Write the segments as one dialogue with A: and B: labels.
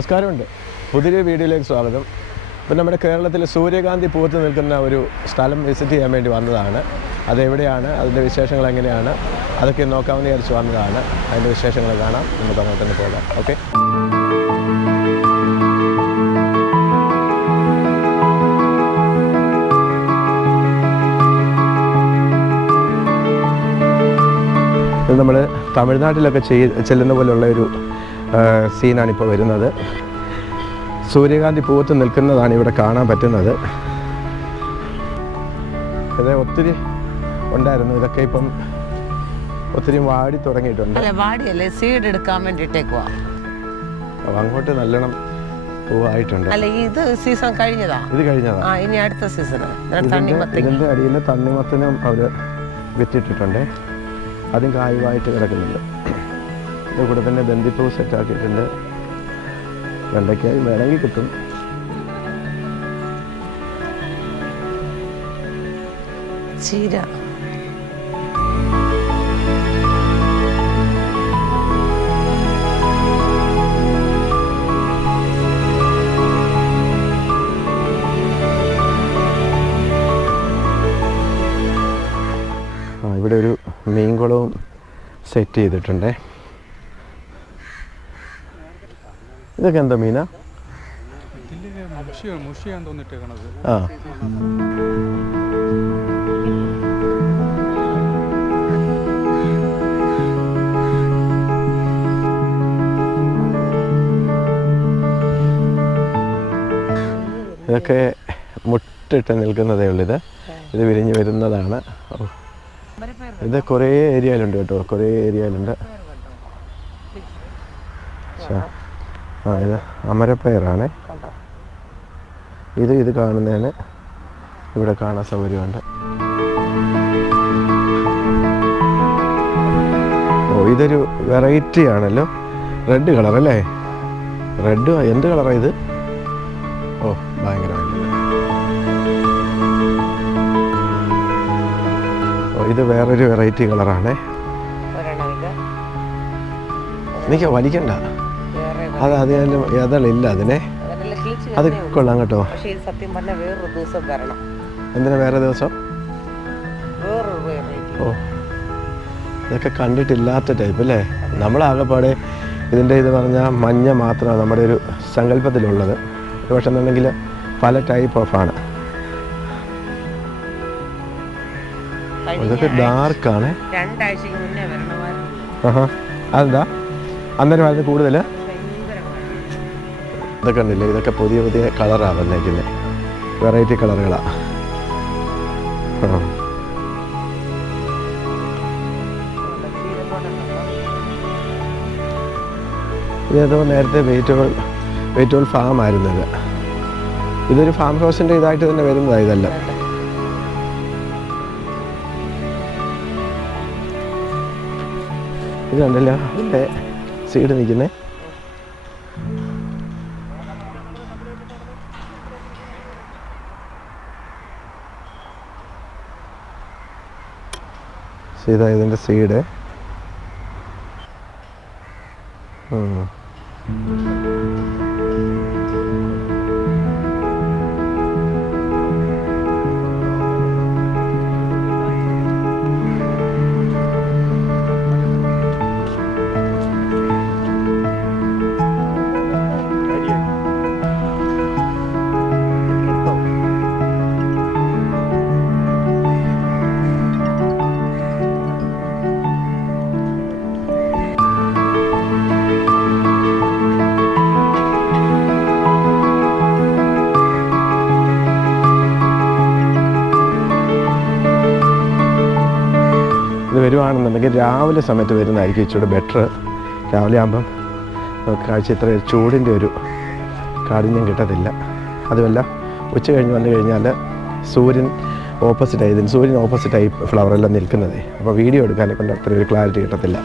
A: നമസ്കാരമുണ്ട്. പുതിയൊരു വീഡിയോയിലേക്ക് സ്വാഗതം. ഇപ്പം നമ്മുടെ കേരളത്തിൽ സൂര്യകാന്തി പൂത്ത് നിൽക്കുന്ന ഒരു സ്ഥലം വിസിറ്റ് ചെയ്യാൻ വേണ്ടി വന്നതാണ്. അതെവിടെയാണ്? അതിന്റെ വിശേഷങ്ങൾ എങ്ങനെയാണ്? അതൊക്കെ നോക്കാമെന്ന് വിചാരിച്ച് വന്നതാണ്. അതിന്റെ വിശേഷങ്ങൾ കാണാം. നമുക്ക് അങ്ങോട്ട് തന്നെ പോകാം. ഓക്കെ? നമ്മൾ തമിഴ്നാട്ടിലൊക്കെ ചെയ് ചെല്ലുന്ന പോലുള്ള ഒരു സീനാണ് ഇപ്പോൾ വരുന്നത്. സൂര്യകാന്തി പൂവത്ത് നിൽക്കുന്നതാണ് ഇവിടെ കാണാൻ പറ്റുന്നത്. ഇത് ഒത്തിരി ഉണ്ടായിരുന്നു. ഇതൊക്കെ ഇപ്പം ഒത്തിരി വാടി തുടങ്ങിയിട്ടുണ്ട്.
B: വാടിയല്ലേ? സീഡ് എടുക്കാൻ വേണ്ടിട്ടേക്കുവാ
A: അങ്ങോട്ട് നല്ലോണം പൂവായിട്ടുണ്ട്.
B: അല്ല ഇത് സീസൺ കഴിഞ്ഞതാ?
A: ഇത് കഴിഞ്ഞതാ?
B: ആ ഇനി അടുത്ത സീസൺ
A: ഇതിന്റെ അടിയിൽ തണ്ണിമത്തനും അവർ വിറ്റിട്ടിട്ടുണ്ട്. അതും കായുമായിട്ട് കിടക്കുന്നുണ്ട്. ഇത് കൂടെ തന്നെ ബന്ദിപ്പൂ സെറ്റാക്കിയിട്ടുണ്ട്. വെണ്ടയ്ക്കായി വേണമെങ്കിൽ കിട്ടും.
B: ചീര.
A: ആ ഇവിടെ ഒരു മീൻകുളവും സെറ്റ് ചെയ്തിട്ടുണ്ടേ. ഇതൊക്കെ എന്താ മീന? ആ. ഇതൊക്കെ മുട്ടിട്ട് നിൽക്കുന്നതേ ഉള്ളൂ ഇത്. ഇത് വിരിഞ്ഞ് വരുന്നതാണ്. ഇത് കുറേ ഏരിയയിലുണ്ട് കേട്ടോ. കുറേ ഏരിയയിലുണ്ട്. ശ്ശെ. ആ ഇത് അമരപ്പയറാണ്. ഇത് ഇത് കാണുന്നതിന് ഇവിടെ കാണാൻ സൗകര്യമുണ്ട്. ഓ ഇതൊരു വെറൈറ്റി ആണല്ലോ. റെഡ് കളർ അല്ലേ? റെഡ് എന്ത് കളറാണ് ഇത്? ഓ ഭയങ്കരമായിട്ട്. ഓ ഇത് വേറൊരു വെറൈറ്റി കളറാണേ എനിക്ക് വലിക്കണ്ട. അത് അതിന് അതളില്ല അതിനെ അത് കൊള്ളാം കേട്ടോ.
B: സത്യം പറഞ്ഞാൽ വേറൊരു ദിവസം വരണം.
A: എന്തിനാ വേറെ ദിവസം? ഓ ഇതൊക്കെ കണ്ടിട്ടില്ലാത്ത ടൈപ്പ് അല്ലേ? നമ്മളാകെപ്പാടെ ഇതിന്റെ ഇത് പറഞ്ഞാൽ മഞ്ഞ മാത്രമാണ് നമ്മുടെ ഒരു സങ്കല്പത്തിലുള്ളത്. പക്ഷെ എന്നുണ്ടെങ്കിൽ പല ടൈപ്പ് ഓഫ് ആണ്.
B: കഴിഞ്ഞ
A: ഇതൊക്കെ ഡാർക്കാണ് രണ്ടാഴ്ച അതെന്താ? അന്നേരം അതിന് കൂടുതൽ. ഇതൊക്കെ ഉണ്ടല്ലേ ഇതൊക്കെ പുതിയ പുതിയ കളറാണ് വന്നേക്കുന്നത് വെറൈറ്റി കളറുകളാണ് ഇതേതോ നേരത്തെ വെയിറ്റോൾ വെയിറ്റോൾ ഫാം ആയിരുന്നത്. ഇത് ഇതൊരു ഫാം ഹൗസിന്റെ ഇതായിട്ട് തന്നെ വരുന്നതാണ് ഇതെല്ലാം. ഇത് സീഡ് സീഡ് നിൽക്കുന്നേ ഇതാ ഇതിന്റെ സീഡ് ഇത് വരുവാണെന്നുണ്ടെങ്കിൽ രാവിലെ സമയത്ത് വരുന്നതായിരിക്കും ഇച്ചിരി ബെറ്റർ രാവിലെ ആകുമ്പം കാഴ്ച ഇത്ര ചൂടിന്റെ ഒരു കാഠിന്യം കിട്ടത്തില്ല. അതുമല്ല ഉച്ച കഴിഞ്ഞ് വന്നു കഴിഞ്ഞാൽ സൂര്യൻ ഓപ്പോസിറ്റായി ഇതിന് സൂര്യൻ ഓപ്പോസിറ്റായി ഫ്ലവറെല്ലാം നിൽക്കുന്നത്. അപ്പോൾ വീഡിയോ എടുക്കാനെ കൊണ്ട് അത്ര ഒരു ക്ലാരിറ്റി കിട്ടത്തില്ല.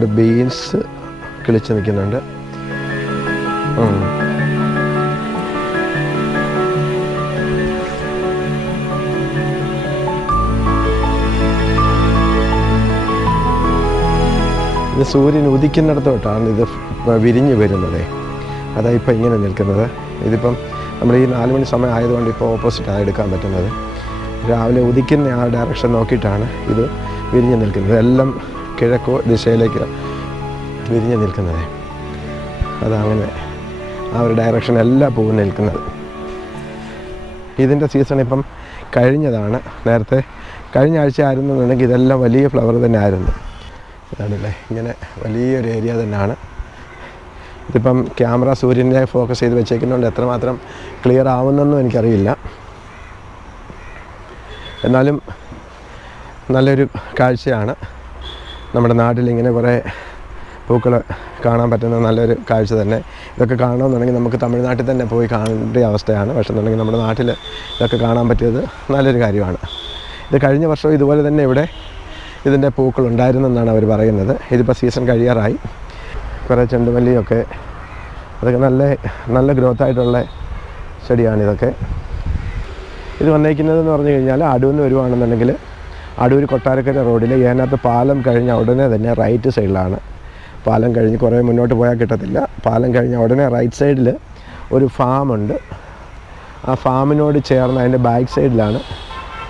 A: ഇവിടെ ബീൻസ് കിളിച്ച് നിൽക്കുന്നുണ്ട്. ഇത് സൂര്യൻ ഉദിക്കുന്നിടത്തോട്ടാണ് ഇത് വിരിഞ്ഞു വരുന്നത്. അതാ ഇപ്പം ഇങ്ങനെ നിൽക്കുന്നത്. ഇതിപ്പം നമ്മൾ ഈ നാല് മണി സമയം ആയതുകൊണ്ട് ഇപ്പോൾ ഓപ്പോസിറ്റാണ് എടുക്കാൻ പറ്റുന്നത്. രാവിലെ ഉദിക്കുന്ന ആ ഡയറക്ഷൻ നോക്കിയിട്ടാണ് ഇത് വിരിഞ്ഞു നിൽക്കുന്നത്. എല്ലാം കിഴക്കോ ദിശയിലേക്ക് വിരിഞ്ഞ് നിൽക്കുന്നത്. അതങ്ങനെ ആ ഒരു ഡയറക്ഷൻ പൂവ് നിൽക്കുന്നത്. ഇതിന്റെ സീസൺ ഇപ്പം കഴിഞ്ഞതാണ്. നേരത്തെ കഴിഞ്ഞ ആഴ്ച ആയിരുന്നുണ്ടെങ്കിൽ ഇതെല്ലാം വലിയ ഫ്ലവർ തന്നെ ആയിരുന്നു ഇതാണല്ലേ? ഇങ്ങനെ വലിയൊരു ഏരിയ തന്നെയാണ്. ഇതിപ്പം ക്യാമറ സൂര്യനെ ഫോക്കസ് ചെയ്ത് വെച്ചേക്കുന്നതുകൊണ്ട് എത്രമാത്രം ക്ലിയർ ആവുന്നെന്നും എനിക്കറിയില്ല. എന്നാലും നല്ലൊരു കാഴ്ചയാണ്. നമ്മുടെ നാട്ടിൽ ഇങ്ങനെ കുറേ പൂക്കൾ കാണാൻ പറ്റുന്ന നല്ലൊരു കാഴ്ച തന്നെ. ഇതൊക്കെ കാണണമെന്നുണ്ടെങ്കിൽ നമുക്ക് തമിഴ്നാട്ടിൽ തന്നെ പോയി കാണേണ്ട അവസ്ഥയാണ്. പക്ഷേ എന്നുണ്ടെങ്കിൽ നമ്മുടെ നാട്ടിൽ ഇതൊക്കെ കാണാൻ പറ്റിയത് നല്ലൊരു കാര്യമാണ്. ഇത് കഴിഞ്ഞ വർഷം ഇതുപോലെ തന്നെ ഇവിടെ ഇതിന്റെ പൂക്കൾ ഉണ്ടായിരുന്നെന്നാണ് അവർ പറയുന്നത്. ഇതിപ്പോൾ സീസൺ കഴിയാറായി. കുറേ ചെണ്ടുമല്ലിയൊക്കെ അതൊക്കെ നല്ല നല്ല ഗ്രോത്ത് ആയിട്ടുള്ള ചെടിയാണിതൊക്കെ. ഇത് വന്നേക്കുന്നതെന്ന് പറഞ്ഞു കഴിഞ്ഞാൽ അടുവെന്ന് വരുവാണെന്നുണ്ടെങ്കിൽ അടൂർ കൊട്ടാരക്കര റോഡിൽ ഏനകത്ത് പാലം കഴിഞ്ഞ ഉടനെ തന്നെ റൈറ്റ് സൈഡിലാണ് പാലം കഴിഞ്ഞ് കുറേ മുന്നോട്ട് പോയാൽ കിട്ടത്തില്ല. പാലം കഴിഞ്ഞ ഉടനെ റൈറ്റ് സൈഡിൽ ഒരു ഫാമുണ്ട്. ആ ഫാമിനോട് ചേർന്ന് അതിന്റെ ബാക്ക് സൈഡിലാണ്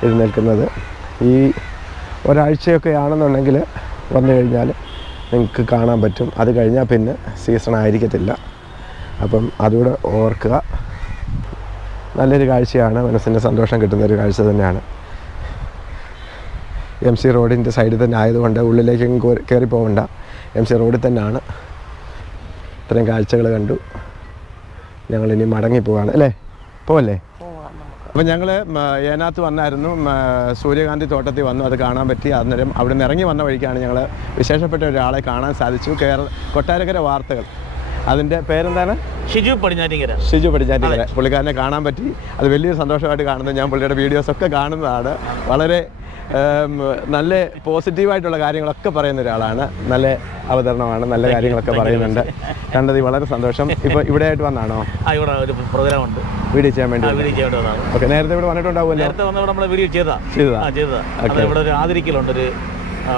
A: ഇത് നിൽക്കുന്നത്. ഈ ഒരാഴ്ചയൊക്കെ ആണെന്നുണ്ടെങ്കിൽ വന്നു കഴിഞ്ഞാൽ നിങ്ങൾക്ക് കാണാൻ പറ്റും. അത് കഴിഞ്ഞാൽ പിന്നെ സീസൺ ആയിരിക്കത്തില്ല. അപ്പം അതുകൂടെ ഓർക്കുക. നല്ലൊരു കാഴ്ചയാണ്. മനസ്സിന് സന്തോഷം കിട്ടുന്ന ഒരു കാഴ്ച തന്നെയാണ്. എം സി റോഡിന്റെ സൈഡിൽ തന്നെ ആയതുകൊണ്ട് ഉള്ളിലേക്ക് കയറി പോകണ്ട എം സി റോഡിൽ തന്നെയാണ്. ഇത്രയും കാഴ്ചകൾ കണ്ടു. ഞങ്ങളിനി മടങ്ങി പോവാണ്. അല്ലേ? പോവല്ലേ? അപ്പം ഞങ്ങൾ ഏനാത്ത് വന്നായിരുന്നു. സൂര്യകാന്തി തോട്ടത്തിൽ വന്നു. അത് കാണാൻ പറ്റി. അന്നേരം അവിടെ നിന്ന് ഇറങ്ങി വന്ന വഴിക്കാണ് ഞങ്ങൾ വിശേഷപ്പെട്ട ഒരാളെ കാണാൻ സാധിച്ചു. കേരള കൊട്ടാരക്കര വാർത്തകൾ. അതിന്റെ പേരെന്താണ്?
C: ഷിജു പടിഞ്ഞാറ്റിങ്കര.
A: ഷിജു പടിഞ്ഞാറ്റിക്കര പുള്ളിക്കാരനെ കാണാൻ പറ്റി. അത് വലിയൊരു സന്തോഷമായിട്ട് കാണുന്നത് ഞാൻ പുള്ളിയുടെ വീഡിയോസൊക്കെ കാണുന്നതാണ്. വളരെ നല്ല പോസിറ്റീവായിട്ടുള്ള കാര്യങ്ങളൊക്കെ പറയുന്ന ഒരാളാണ്. നല്ല അവതരണമാണ് നല്ല കാര്യങ്ങളൊക്കെ പറയുന്നുണ്ട്. കണ്ടത് വളരെ സന്തോഷം. ഇപ്പോൾ ഇവിടെ ആയിട്ട് വന്നാണോ
C: ഇവിടെ ഒരു പ്രോഗ്രാം ഉണ്ട്.
A: വീഡിയോ ചെയ്യാൻ വേണ്ടി ഓക്കെ നേരത്തെ ഇവിടെ വന്നിട്ടുണ്ടാവുമല്ലോ.
C: നേരത്തെ വന്നവിടെ നമ്മൾ വീഡിയോ ചെയ്താ
A: ചെയ്തതാ?
C: ആ ചെയ്തതാ. ഇവിടെ ഒരു ആദരിക്കലുണ്ട് ഒരു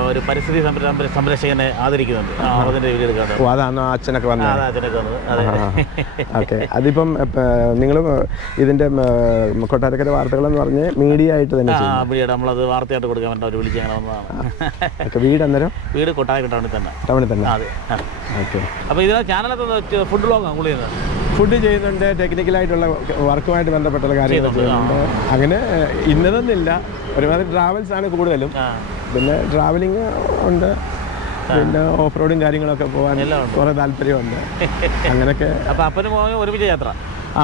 C: ഒരു പരിസ്ഥിതി സംര- സംരക്ഷകനെ ആദരിക്കുന്നുണ്ട്. അതിന്റെ
A: ഓ അതാണ് അച്ഛനൊക്കെ വന്നത്.
C: അച്ഛനൊക്കെ വന്നത്.
A: ഓക്കെ. അതിപ്പം നിങ്ങൾ ഇതിന്റെ കൊട്ടാരക്കര വാർത്തകൾ എന്ന് പറഞ്ഞ് മീഡിയ ആയിട്ട് തന്നെ
C: വീഡിയോ നമ്മളത് വാർത്തയായിട്ട് കൊടുക്കാൻ വേണ്ടി അവർ വിളിച്ച് അങ്ങനെ വന്നതാണ്.
A: വീട് അന്നേരം?
C: വീട് കൊട്ടാരക്കട്ടാണ് തന്നെ.
A: ടൗണിൽ തന്നെ.
C: അതെ.
A: ഓക്കെ.
C: അപ്പോൾ ഇതിനെ ചാനലൊക്കെ ഫുഡ് ബ്ലോഗാണ് കൂടി ചെയ്യുന്നത്
A: ഫുഡ് ചെയ്യുന്നുണ്ട് ടെക്നിക്കലായിട്ടുള്ള വർക്കുമായിട്ട് ബന്ധപ്പെട്ടുള്ള കാര്യങ്ങൾ ചെയ്യുന്നുണ്ട്. അങ്ങനെ ഇന്നതെന്നില്ല. ഒരുപാട് ട്രാവൽസ് ആണ് കൂടുതലും. പിന്നെ ട്രാവലിംഗ് ഉണ്ട്. പിന്നെ ഓഫ് റോഡും കാര്യങ്ങളൊക്കെ പോകാൻ കുറെ താല്പര്യമുണ്ട്. അങ്ങനെയൊക്കെ
C: അപ്പനും മോനും ഒരുമിച്ച് യാത്ര?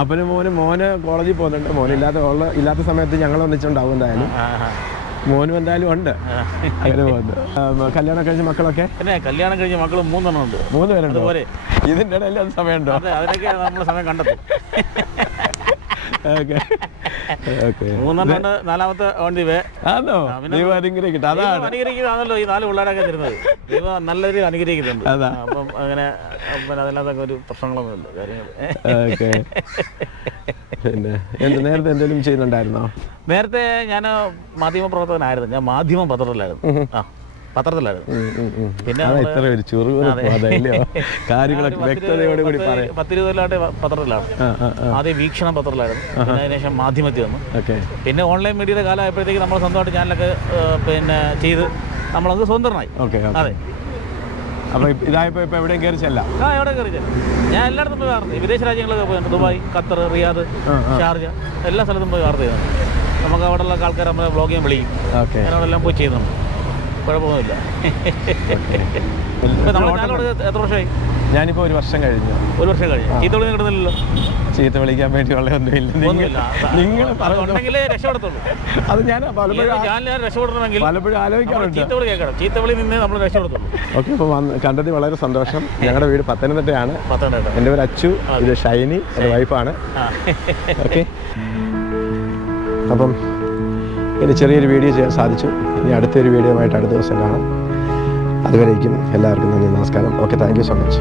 A: അപ്പനും മോനും മോന് കോളേജിൽ പോകുന്നുണ്ട്. മോനില്ലാത്ത ഇല്ലാത്ത സമയത്ത് ഞങ്ങൾ ഒന്നിച്ചുണ്ടാവും എന്തായാലും. മോനും എന്തായാലും ഉണ്ട്. അങ്ങനെ പോകുന്നു. കല്യാണം കഴിഞ്ഞ മക്കളൊക്കെ?
C: പിന്നെ കല്യാണം കഴിഞ്ഞ മക്കൾ മൂന്നെണ്ണം ഉണ്ട്.
A: മൂന്ന് പേരുണ്ട്?
C: പോലെ
A: ഇതിന്റെ ഇടയിൽ അത് സമയമുണ്ടോ?
C: അതെ അതിനൊക്കെ നമ്മൾ സമയം കണ്ടെത്തും. മൂന്നെണ്ണം നാലാമത്തെ വണ്ടി
A: ആണോ ദൈവം അനുഗ്രഹിക്കട്ടെ. അതാണ്.
C: അനുഗ്രഹിക്കുന്നതാണല്ലോ ഈ നാല് പിള്ളേരൊക്കെ തരുന്നത്. ദൈവം നല്ല രീതിയിൽ അനുഗ്രഹിക്കുന്നുണ്ട്. അപ്പം അങ്ങനെ പിന്നെ അതിനകത്തൊക്കെ ഒരു പ്രശ്നങ്ങളൊന്നുമില്ല കാര്യങ്ങൾ
A: പിന്നെ എന്ത് നേരത്തെ എന്തെങ്കിലും ചെയ്യുന്നുണ്ടായിരുന്നോ?
C: നേരത്തെ ഞാൻ മാധ്യമപ്രവർത്തകനായിരുന്നു. ഞാൻ മാധ്യമ പത്രത്തിലായിരുന്നു ആ പത്രത്തിലായിരുന്നു. പിന്നെ
A: അതാ
C: നമ്മൾ
A: ഇത്ര ഒരു ചുറുകുറു പോതല്ലയോ കാര്യങ്ങളൊക്കെ കൂടി പറയാം.
C: പത്തിരുപത് കൊല്ലമായിട്ട് പത്രത്തിലാണ് ആദ്യം വീക്ഷണം പത്രത്തിലായിരുന്നു. പിന്നെ അതിനുശേഷം മാധ്യമത്തിൽ വന്നു. പിന്നെ ഓൺലൈൻ മീഡിയയുടെ കാലമായപ്പോഴത്തേക്ക് നമ്മൾ സ്വന്തമായിട്ട് ചാനലൊക്കെ പിന്നെ ചെയ്ത് നമ്മളത്
A: സ്വന്തമായി
C: അതെ.
A: അപ്പൊ ഇതായപ്പോ ഇപ്പൊ എവിടെയും കയറി ചെല്ലാം?
C: ആ എവിടെ കയറി ചെല്ലും. ഞാൻ എല്ലായിടത്തും പോയി വാർത്ത വിദേശ രാജ്യങ്ങളൊക്കെ പോയിട്ടുണ്ട്. ദുബായ് ഖത്തർ റിയാദ് ഷാർജ എല്ലാ സ്ഥലത്തും പോയി വാർത്ത ചെയ്യുന്നുണ്ട്. നമുക്ക് അവിടെ ഉള്ള ആൾക്കാർ നമ്മളെ വ്ളോഗ് ചെയ്യാൻ വിളിക്കും.
A: ഓക്കെ
C: ഞാൻ അവിടെ എല്ലാം പോയി ചെയ്യുന്നു. കുഴപ്പമൊന്നുമില്ല. ഇപ്പം എത്ര വർഷമായി?
A: ഞാനിപ്പോ ഒരു വർഷം കഴിഞ്ഞു.
C: ഒരു വർഷം കഴിഞ്ഞു. ചീത്ത വിളി കിട്ടുന്നില്ലല്ലോ.
A: ചീത്ത വിളിക്കാൻ വേണ്ടി ഒന്നുമില്ല. നിങ്ങൾ
C: ഒന്നുമില്ല.
A: നിങ്ങൾ പറയുന്നത്
C: ഉണ്ടെങ്കിലേ രക്ഷപ്പെടത്തുള്ളൂ.
A: അത് ഞാൻ പലപ്പോഴും ആ-
C: ഞാൻ ഞാൻ രക്ഷപ്പെടണമെങ്കിൽ
A: പലപ്പോഴും ആലോചിക്കാറുണ്ട്.
C: കേൾക്കണം. നിന്നേ നമ്മൾ രക്ഷപ്പെടത്തുള്ളൂ.
A: ഓക്കെ അപ്പോൾ കണ്ടതിൽ വളരെ സന്തോഷം. ഞങ്ങളുടെ വീട് പത്തനംതിട്ടയാണ്.
C: പത്തനംതിട്ട.
A: എന്റെ പേര് അച്ചു ഇത് ഷൈനി എന്റെ വൈഫാണ്
C: ആ.
A: ഓക്കെ. അപ്പം ഇനി ചെറിയൊരു വീഡിയോ ചെയ്യാൻ സാധിച്ചു. ഇനി അടുത്തൊരു വീഡിയോ ആയിട്ട് അടുത്ത ദിവസം കാണാം. അതുവരേക്കും എല്ലാവർക്കും നന്ദി നമസ്കാരം. Okay thank you so much